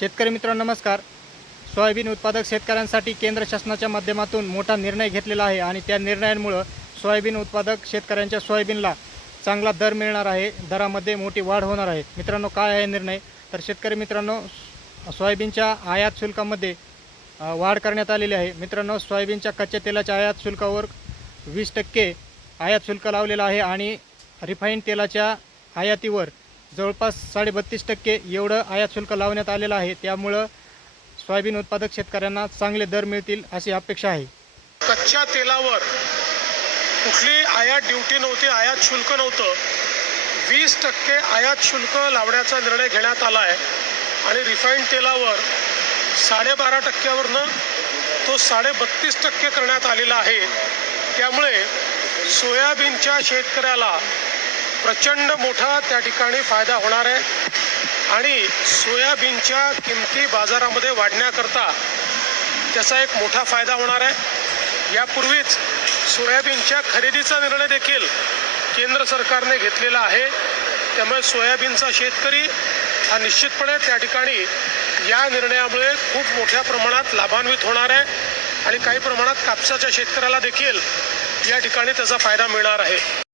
शेतकरी मित्रांनो नमस्कार. सोयाबीन उत्पादक शेतकऱ्यांसाठी केंद्र शासनाच्या माध्यमातून मोठा निर्णय घेतलेला आहे आणि त्या निर्णयांमुळं सोयाबीन उत्पादक शेतकऱ्यांच्या सोयाबीनला चांगला दर मिळणार आहे दरामध्ये मोठी वाढ होणार आहे. मित्रांनो काय आहे निर्णय? तर शेतकरी मित्रांनो सोयाबीनच्या आयात शुल्कामध्ये वाढ करण्यात आलेली आहे. मित्रांनो सोयाबीनच्या कच्च्या तेलाच्या आयात शुल्कावर वीस टक्के आयात शुल्क लावलेलं आहे आणि रिफाईंड तेलाच्या आयातीवर जवळपास साडेबत्तीस टक्के एवढं आयात शुल्क लावण्यात आलेलं आहे. त्यामुळं सोयाबीन उत्पादक शेतकऱ्यांना चांगले दर मिळतील अशी अपेक्षा आहे. कच्च्या तेलावर कुठली आयात ड्युटी नव्हती आयात शुल्क नव्हतं. वीस टक्के आयात शुल्क लावण्याचा निर्णय घेण्यात आला आहे. आणि रिफाईंड तेलावर साडेबारा टक्क्यावरनं तो साडे बत्तीस टक्के करण्यात आलेला आहे. त्यामुळे सोयाबीनच्या शेतकऱ्याला प्रचंड मोठा त्या ठिकाणी फायदा होणार आहे. आणि सोयाबीनच्या किमती बाजारामध्ये वाढण्याकरता त्याचा एक मोठा फायदा होणार आहे. यापूर्वीच सोयाबीनच्या खरेदीचा निर्णय देखील केंद्र सरकारने घेतलेला आहे. त्यामुळे सोयाबीनचा शेतकरी हा निश्चितपणे त्या ठिकाणी या निर्णयामुळे खूप मोठ्या प्रमाणात लाभान्वित होणार आहे. आणि काही प्रमाणात कापसाच्या शेतकऱ्याला देखील या ठिकाणी त्याचा फायदा मिळणार आहे.